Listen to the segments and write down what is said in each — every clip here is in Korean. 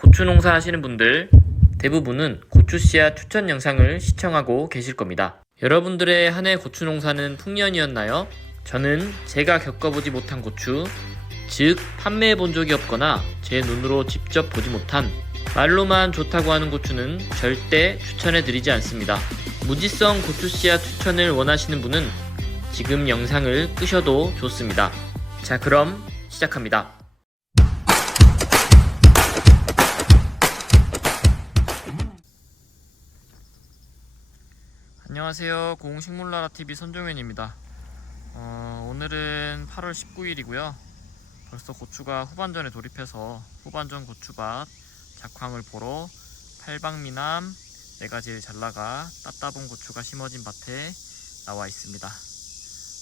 고추 농사 하시는 분들 대부분은 고추 씨앗 추천 영상을 시청하고 계실 겁니다. 여러분들의 한 해 고추 농사는 풍년이었나요? 저는 제가 겪어보지 못한 고추, 즉 판매해 본 적이 없거나 제 눈으로 직접 보지 못한 말로만 좋다고 하는 고추는 절대 추천해 드리지 않습니다. 무지성 고추 씨앗 추천을 원하시는 분은 지금 영상을 끄셔도 좋습니다. 자, 그럼 시작합니다. 안녕하세요. 공식물나라TV 선종현입니다. 어, 오늘은 8월 19일이고요. 벌써 고추가 후반전에 돌입해서 후반전 고추밭 작황을 보러 팔방미남 내가 제일 잘 나가 따따봉 고추가 심어진 밭에 나와 있습니다.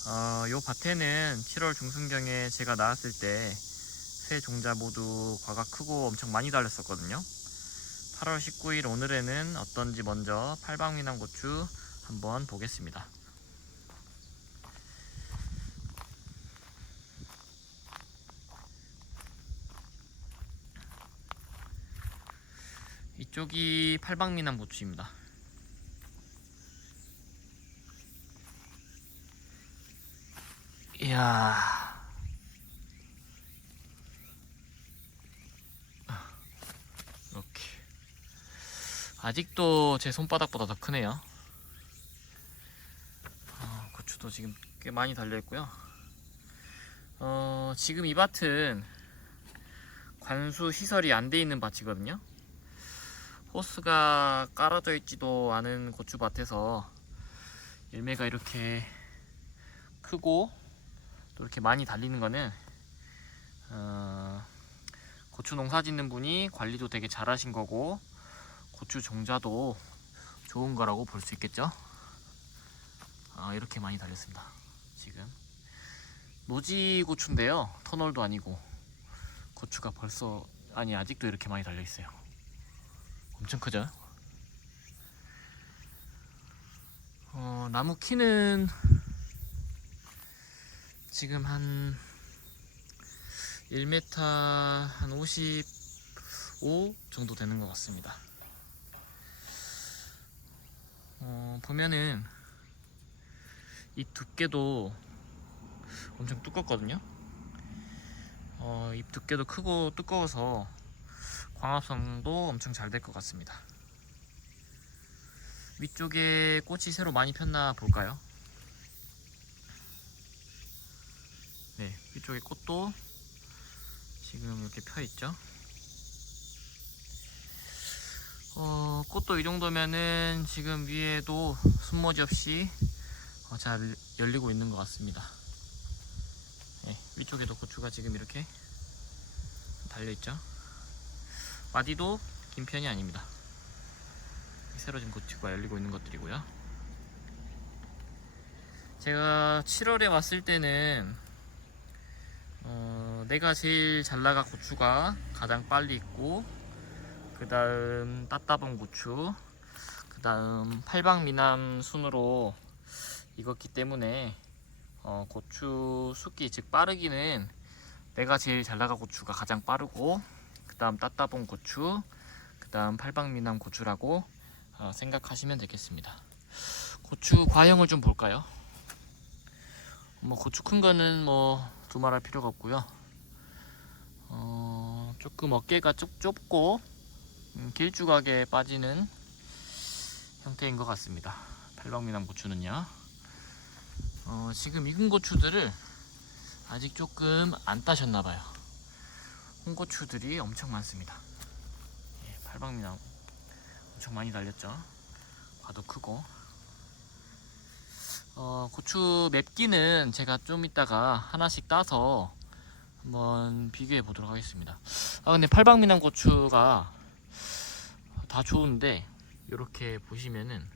어, 요 밭에는 7월 중순경에 제가 나왔을 때 새 종자 모두 과가 크고 엄청 많이 달렸었거든요. 8월 19일 오늘에는 어떤지 먼저 팔방미남 고추 한번 보겠습니다. 이쪽이 팔방미남 고추입니다. 이야. 이렇게. 아직도 제 손바닥보다 더 크네요. 어, 고추도 지금 꽤 많이 달려 있고요. 어, 지금 이 밭은 관수 시설이 안 돼 있는 밭이거든요. 호스가 깔아져 있지도 않은 고추밭에서 열매가 이렇게 크고 또 이렇게 많이 달리는 거는 어, 고추 농사 짓는 분이 관리도 되게 잘하신 거고 고추 종자도 좋은 거라고 볼 수 있겠죠. 아, 이렇게 많이 달렸습니다. 지금 노지 고추인데요. 터널도 아니고 고추가 벌써 아니 아직도 이렇게 많이 달려 있어요. 엄청 크죠? 어, 나무 키는 지금 한 1m 한 55 정도 되는 것 같습니다. 어, 보면은 이 두께도 엄청 두껍거든요. 어, 잎 두께도 크고 두꺼워서 광합성도 엄청 잘 될 것 같습니다. 위쪽에 꽃이 새로 많이 폈나 볼까요? 네, 위쪽에 꽃도 지금 이렇게 펴 있죠. 어, 꽃도 이 정도면은 지금 위에도 숨모지 없이 어, 잘 열리고 있는 것 같습니다. 네, 위쪽에도 고추가 지금 이렇게 달려 있죠. 마디도 긴 편이 아닙니다. 새로 지금 고추가 열리고 있는 것들이고요. 제가 7월에 왔을 때는 어, 내가 제일 잘 나가 고추가 가장 빨리 있고 그 다음 따따봉 고추 그 다음 팔방미남 순으로 익었기 때문에 어, 고추 숙기 즉 빠르기는 내가 제일 잘 나가 고추가 가장 빠르고 그 다음 따따봉 고추 그 다음 팔방미남 고추라고 어, 생각하시면 되겠습니다. 고추 과형을 좀 볼까요? 뭐 고추 큰 거는 뭐 두말할 필요가 없고요. 어, 조금 어깨가 좁, 좁고 음, 길쭉하게 빠지는 형태인 것 같습니다. 팔방미남 고추는요 어, 지금 익은 고추들을 아직 조금 안 따셨나봐요 홍고추들이 엄청 많습니다. 예, 팔방미나무 엄청 많이 달렸죠. 과도 크고. 어, 고추 맵기는 제가 좀 이따가 하나씩 따서 한번 비교해 보도록 하겠습니다. 아 근데 팔방미남 고추가 다 좋은데 이렇게 보시면은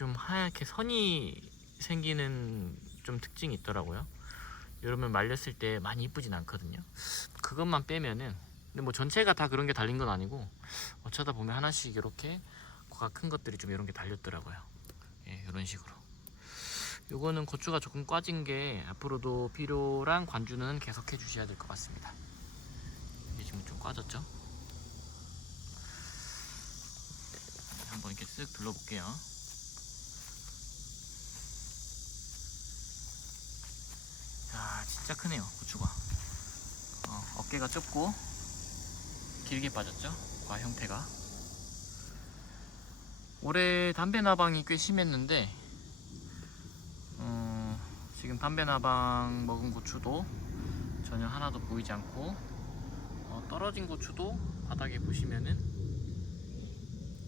좀 하얗게 선이 생기는 좀 특징이 있더라고요. 이러면 말렸을 때 많이 이쁘진 않거든요. 그것만 빼면은 근데 뭐 전체가 다 그런 게 달린 건 아니고 어쩌다 보면 하나씩 이렇게 과가 큰 것들이 좀 이런 게 달렸더라고요. 예, 이런 식으로. 요거는 고추가 조금 꽈진 게 앞으로도 비료랑 관주는 계속해 주셔야 될 것 같습니다. 이게 지금 빠졌죠? 한번 이렇게 쓱 둘러볼게요. 야, 진짜 크네요, 고추가. 어, 어깨가 좁고 길게 빠졌죠? 과 형태가. 올해 담배 나방이 꽤 심했는데 어, 지금 담배 나방 먹은 고추도 전혀 하나도 보이지 않고 어, 떨어진 고추도 바닥에 보시면은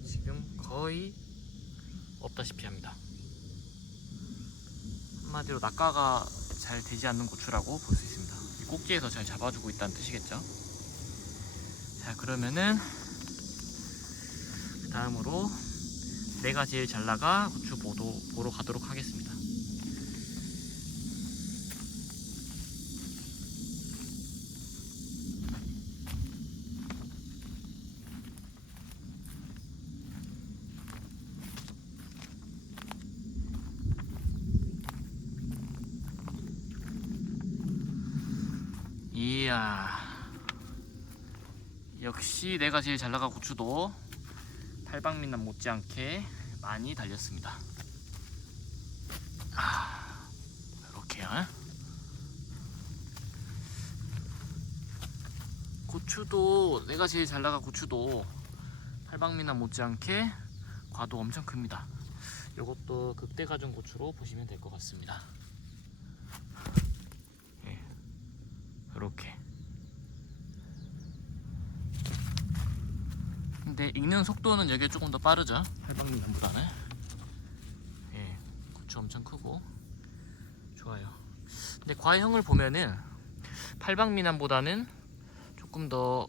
지금 거의 없다시피 합니다. 한마디로 낙과가 잘 되지 않는 고추라고 볼 수 있습니다. 이 꼭지에서 잘 잡아주고 있다는 뜻이겠죠. 자 그러면은 그 다음으로 내가 제일 잘 나가 고추 보도, 보러 가도록 하겠습니다. 이야 역시 내가 제일 잘 나가 고추도 팔방민남 못지않게 많이 달렸습니다. 아, 이렇게요. 고추도 내가 제일 잘 나가 고추도 팔방민남 못지않게 과도 엄청 큽니다. 이것도 극대 가중 고추로 보시면 될 것 같습니다. 이렇게. 근데 익는 속도는 여기가 조금 더 빠르죠. 팔방미남보다는. 예, 고추 엄청 크고 좋아요. 근데 과형을 보면은 팔방미남보다는 조금 더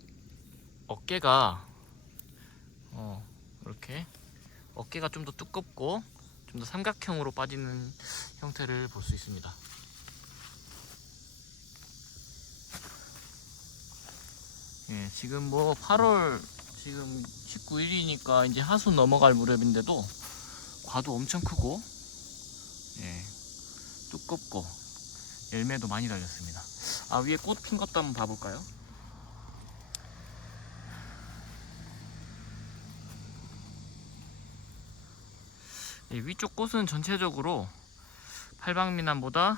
어깨가 어 이렇게 어깨가 좀 더 두껍고 좀 더 삼각형으로 빠지는 형태를 볼 수 있습니다. 예, 지금 뭐 8월 지금 19일이니까 이제 하수 넘어갈 무렵인데도 과도 엄청 크고 예, 두껍고 열매도 많이 달렸습니다. 아 위에 꽃 핀 것도 한번 봐볼까요? 예, 위쪽 꽃은 전체적으로 팔방미남보다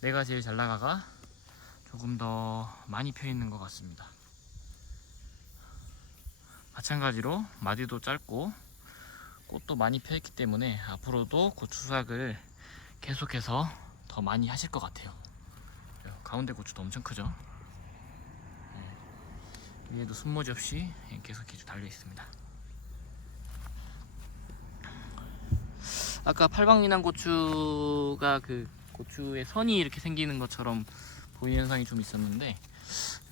내가 제일 잘 나가가 조금 더 많이 펴 있는 것 같습니다. 마찬가지로 마디도 짧고 꽃도 많이 펴 있기 때문에 앞으로도 고추 수확을 계속해서 더 많이 하실 것 같아요. 가운데 고추도 엄청 크죠. 네. 위에도 숨모지 없이 계속 계속 달려 있습니다. 아까 팔방미남 고추가 그 고추의 선이 이렇게 생기는 것처럼 보이는 현상이 좀 있었는데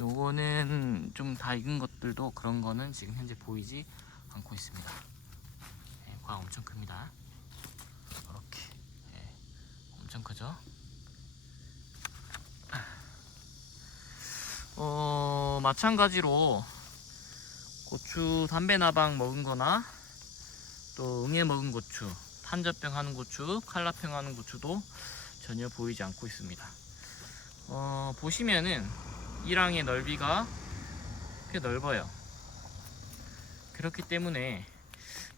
요거는 좀 다 익은 것들도 그런 거는 지금 현재 보이지 않고 있습니다. 네, 과 엄청 큽니다. 이렇게 네, 엄청 크죠? 어 마찬가지로 고추 담배 나방 먹은 거나 또 응애 먹은 고추 탄저병 하는 고추 칼라병 하는 고추도 전혀 보이지 않고 있습니다. 어, 보시면은 이랑의 넓이가 꽤 넓어요. 그렇기 때문에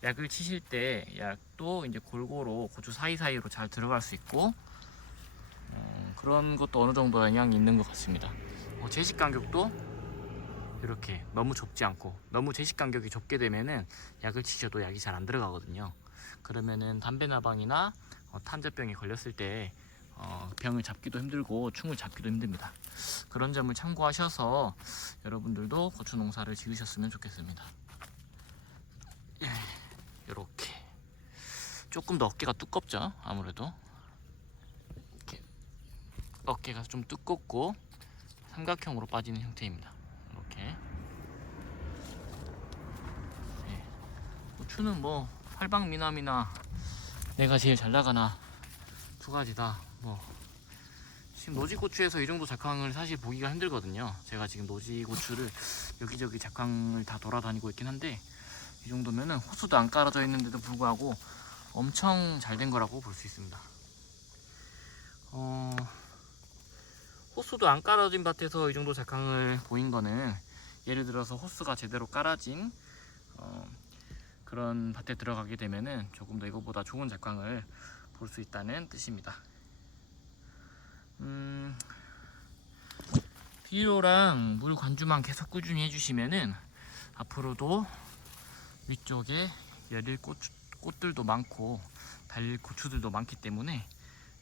약을 치실 때 약도 이제 골고루 고추 사이사이로 잘 들어갈 수 있고 어, 그런 것도 어느 정도 영향이 있는 것 같습니다. 어, 제식 간격도 이렇게 너무 좁지 않고 너무 제식 간격이 좁게 되면은 약을 치셔도 약이 잘 안 들어가거든요. 그러면은 담배 나방이나 어, 탄저병에 걸렸을 때 어, 병을 잡기도 힘들고 충을 잡기도 힘듭니다. 그런 점을 참고하셔서 여러분들도 고추 농사를 지으셨으면 좋겠습니다. 이렇게 조금 더 어깨가 두껍죠. 아무래도 이렇게 어깨가 좀 두껍고 삼각형으로 빠지는 형태입니다. 이렇게 네. 고추는 뭐 활방미남이나 내가 제일 잘 나가나 두 가지 다 뭐 지금 노지고추에서 이 정도 작황을 사실 보기가 힘들거든요. 제가 지금 노지고추를 여기저기 작황을 다 돌아다니고 있긴 한데 이 정도면은 호수도 안 깔아져 있는데도 불구하고 엄청 잘 된 거라고 볼 수 있습니다. 어, 호수도 안 깔아진 밭에서 이 정도 작황을 보인 거는 예를 들어서 호스가 제대로 깔아진 어, 그런 밭에 들어가게 되면은 조금 더 이거보다 좋은 작황을 볼 수 있다는 뜻입니다. 음, 비료랑 물 관주만 계속 꾸준히 해주시면은 앞으로도 위쪽에 열릴 꽃, 꽃들도 많고 달릴 고추들도 많기 때문에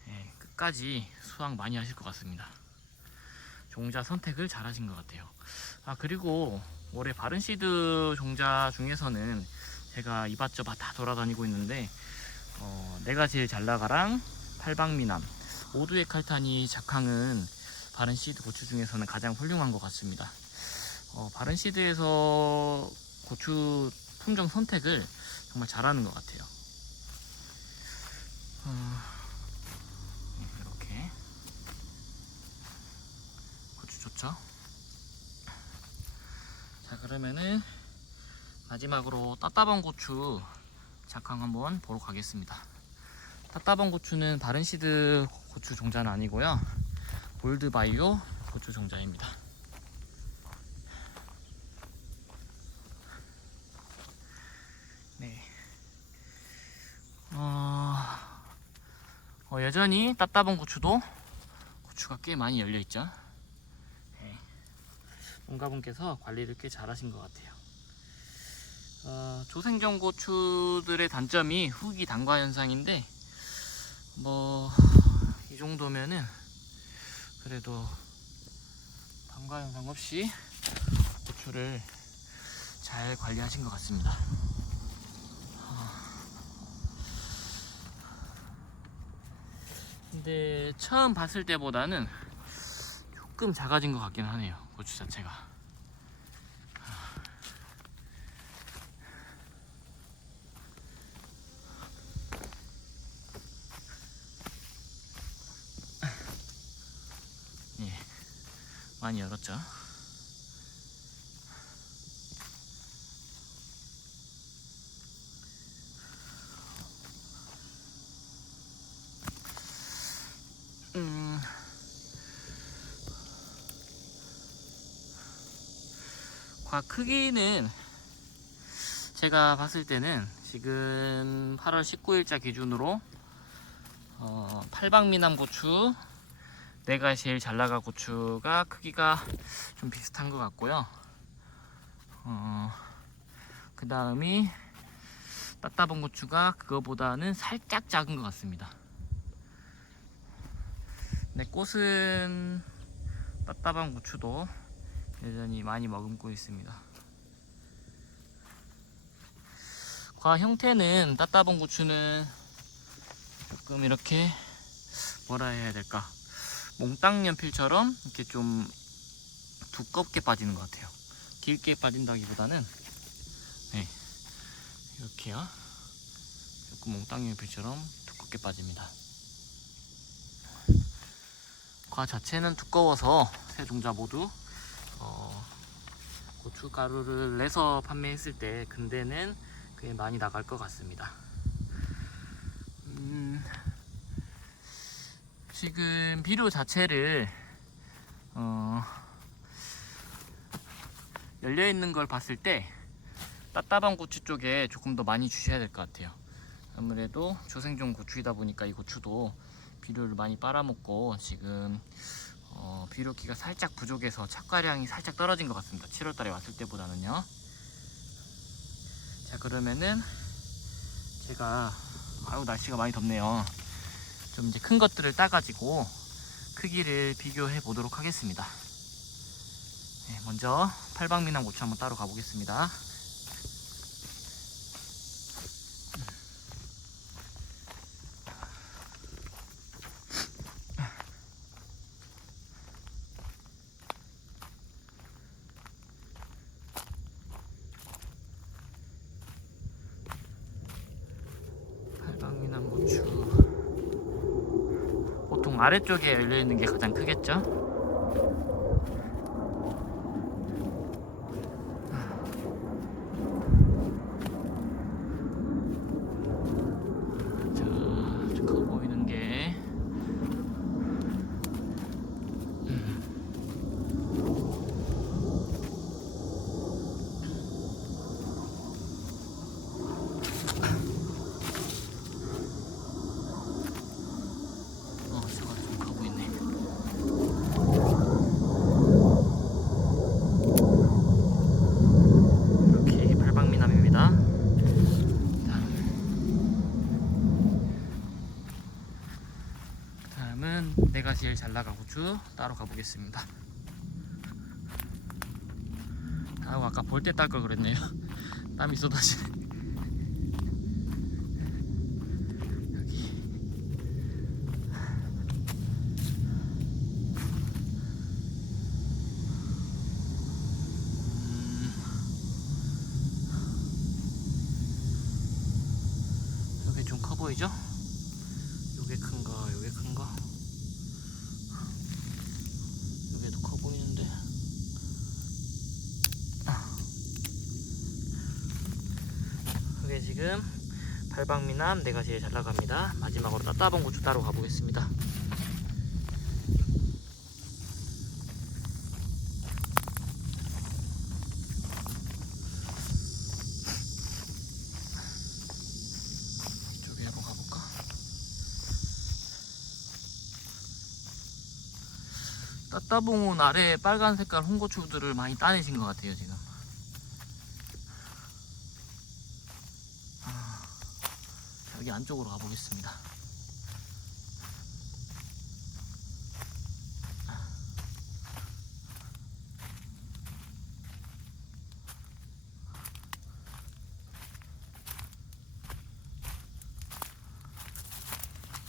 예, 끝까지 수확 많이 하실 것 같습니다. 종자 선택을 잘 하신 것 같아요. 아 그리고 올해 바른 시드 종자 중에서는 제가 이밭저밭 다 돌아다니고 있는데 어, 내가 제일 잘 나가랑 팔방미남 오두의 칼탄이 작황은 바른 시드 고추 중에서는 가장 훌륭한 것 같습니다. 어, 바른 시드에서 고추 품종 선택을 정말 잘하는 것 같아요. 어, 이렇게 고추 좋죠? 자 그러면은 마지막으로 따따번 고추 작황 한번 보러 가겠습니다. 따따번 고추는 바른 시드 고추 종자는 아니고요. 골드바이오 고추 종자입니다. 네. 어, 어, 여전히 따따번 고추도 고추가 꽤 많이 열려 있죠. 네. 농가분께서 관리를 꽤 잘하신 것 같아요. 어, 조생종 고추들의 단점이 후기 단과 현상인데 뭐 이 정도면은 그래도 단과 현상 없이 고추를 잘 관리하신 것 같습니다. 근데 처음 봤을 때보다는 조금 작아진 것 같긴 하네요. 고추 자체가. 많이 열었죠. 음, 과 크기는 제가 봤을 때는 지금 8월 19일자 기준으로 어, 팔방미남 고추 내가 제일 잘 나가 고추가 크기가 좀 비슷한 것 같고요. 어, 그 다음이 따따봉 고추가 그거보다는 살짝 작은 것 같습니다. 네, 꽃은 따따방 고추도 여전히 많이 머금고 있습니다. 과 형태는 따따봉 고추는 조금 이렇게 뭐라 해야 될까 몽땅 연필처럼 이렇게 좀 두껍게 빠지는 것 같아요. 길게 빠진다기보다는 네, 이렇게요. 조금 몽땅 연필처럼 두껍게 빠집니다. 과 자체는 두꺼워서 세 종자 모두 어, 고춧가루를 내서 판매했을 때 근대는 꽤 많이 나갈 것 같습니다. 지금 비료 자체를 어, 열려 있는 걸 봤을 때 따따방 고추 쪽에 조금 더 많이 주셔야 될 것 같아요. 아무래도 조생종 고추이다 보니까 이 고추도 비료를 많이 빨아먹고 지금 어, 비료기가 살짝 부족해서 착과량이 살짝 떨어진 것 같습니다. 7월달에 왔을 때보다는요. 자 그러면은 제가 아유 날씨가 많이 덥네요. 좀 이제 큰 것들을 따가지고 크기를 비교해 보도록 하겠습니다. 네, 먼저 팔방미남 고추 한번 따로 가보겠습니다. 팔방미남 고추 보통 아래쪽에 열려 있는 게 가장 크겠죠? 자, 저 커 보이는 게 음. 내가 제일 잘 나가 고추 따로 가보겠습니다. 아우 아까 볼 때 딸 걸 그랬네요. 땀이 쏟아지네. 여기 음. 여기 좀 커 보이죠? 요게 큰가 요게 큰가 요게 더 커 보이는데 그게 지금 발방미남 내가 제일 잘 나갑니다. 마지막으로 따따봉 고추 따로 가보겠습니다. 이쪽에 한번 가볼까? 따따봉은 아래에 빨간 색깔 홍고추들을 많이 따내신 것 같아요 지금 아, 여기 안쪽으로 가보겠습니다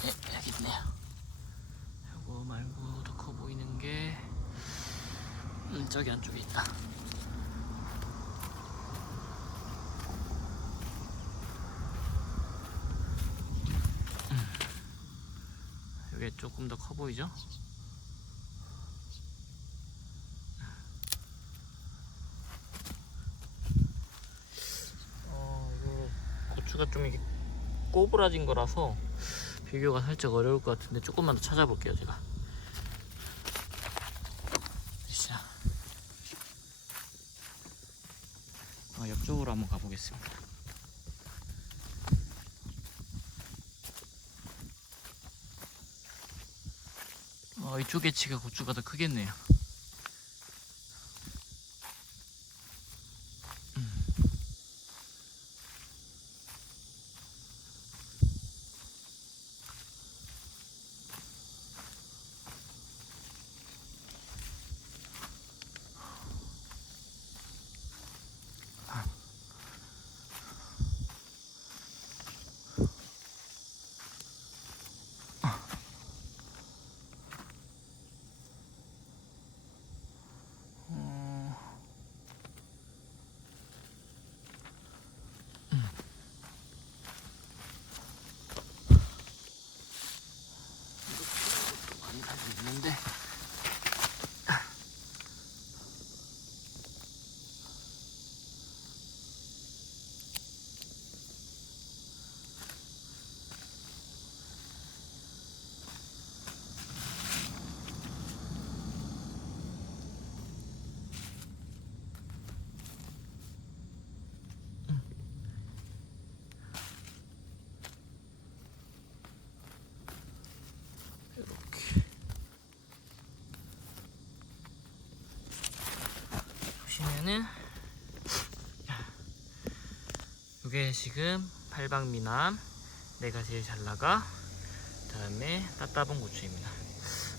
네, 여기 있네요 요거 말고 더 커 보이는 게 음, 저기 안쪽에 있다. 음. 이게 조금 더 커 보이죠? 어, 고추가 좀 이게 꼬부라진 거라서 비교가 살짝 어려울 것 같은데 조금만 더 찾아볼게요 제가. 자, 어, 옆쪽으로 한번 가보겠습니다 이쪽 에 치가 고추가 더 크겠네요 보시면은 이게 지금 팔방미남 내가 제일 잘 나가 그다음에 따따봉 고추입니다.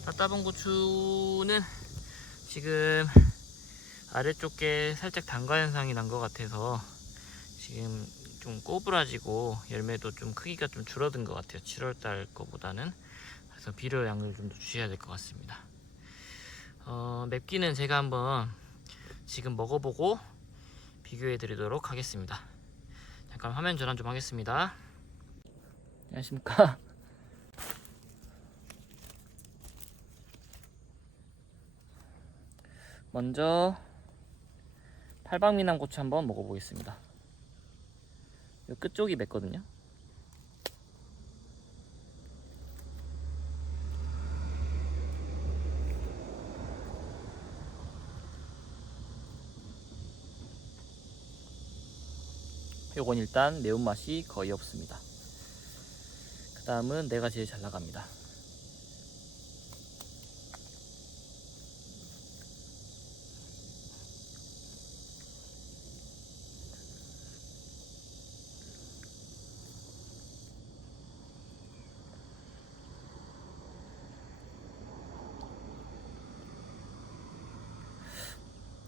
따따봉 고추는 지금 아래쪽 게 살짝 단과 현상이 난 것 같아서 지금 좀 꼬부라지고 열매도 좀 크기가 좀 줄어든 것 같아요. 7월달 거보다는 그래서 비료 양을 좀 더 주셔야 될 것 같습니다. 어, 맵기는 제가 한번 지금 먹어보고 비교해 드리도록 하겠습니다. 잠깐 화면 전환 좀 하겠습니다. 안녕하십니까. 먼저 팔방미남 고추 한번 먹어보겠습니다. 이 끝쪽이 맵거든요. 요건 일단 매운맛이 거의 없습니다. 그 다음은 내가 제일 잘 나갑니다.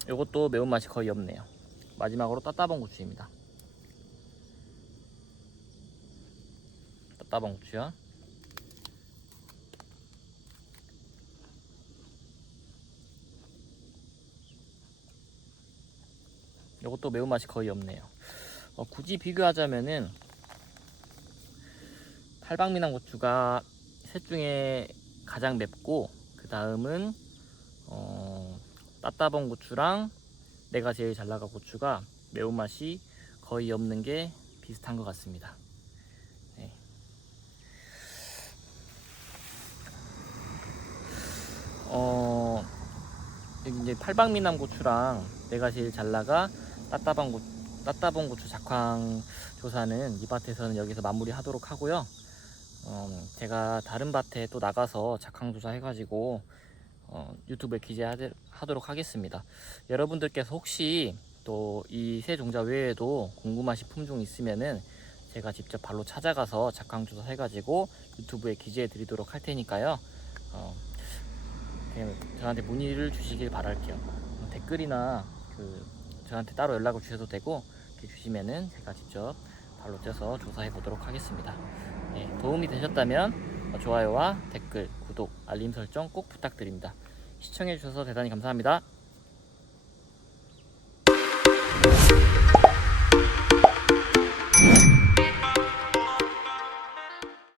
요것도 매운맛이 거의 없네요. 마지막으로 따따봉 고추입니다. 따따봉 고추요. 이것도 매운맛이 거의 없네요. 어, 굳이 비교하자면은 팔방미남 고추가 셋 중에 가장 맵고 그 다음은 어, 따따봉 고추랑 내가 제일 잘 나가 고추가 매운맛이 거의 없는 게 비슷한 것 같습니다. 어, 여기 이제 팔방미남 고추랑 내가 제일 잘 나가 따따봉 고 따따봉 고추 작황 조사는 이 밭에서는 여기서 마무리하도록 하고요. 어, 제가 다른 밭에 또 나가서 작황 조사 해가지고 어, 유튜브에 기재하도록 하겠습니다. 여러분들께서 혹시 또이세 종자 외에도 궁금하신 품종 있으면은 제가 직접 발로 찾아가서 작황 조사 해가지고 유튜브에 기재해 드리도록 할 테니까요. 어, 저한테 문의를 주시길 바랄게요. 어, 댓글이나 그 저한테 따로 연락을 주셔도 되고 이렇게 주시면은 제가 직접 발로 쪄서 조사해 보도록 하겠습니다. 네, 도움이 되셨다면 어, 좋아요와 댓글, 구독, 알림 설정 꼭 부탁드립니다. 시청해 주셔서 대단히 감사합니다.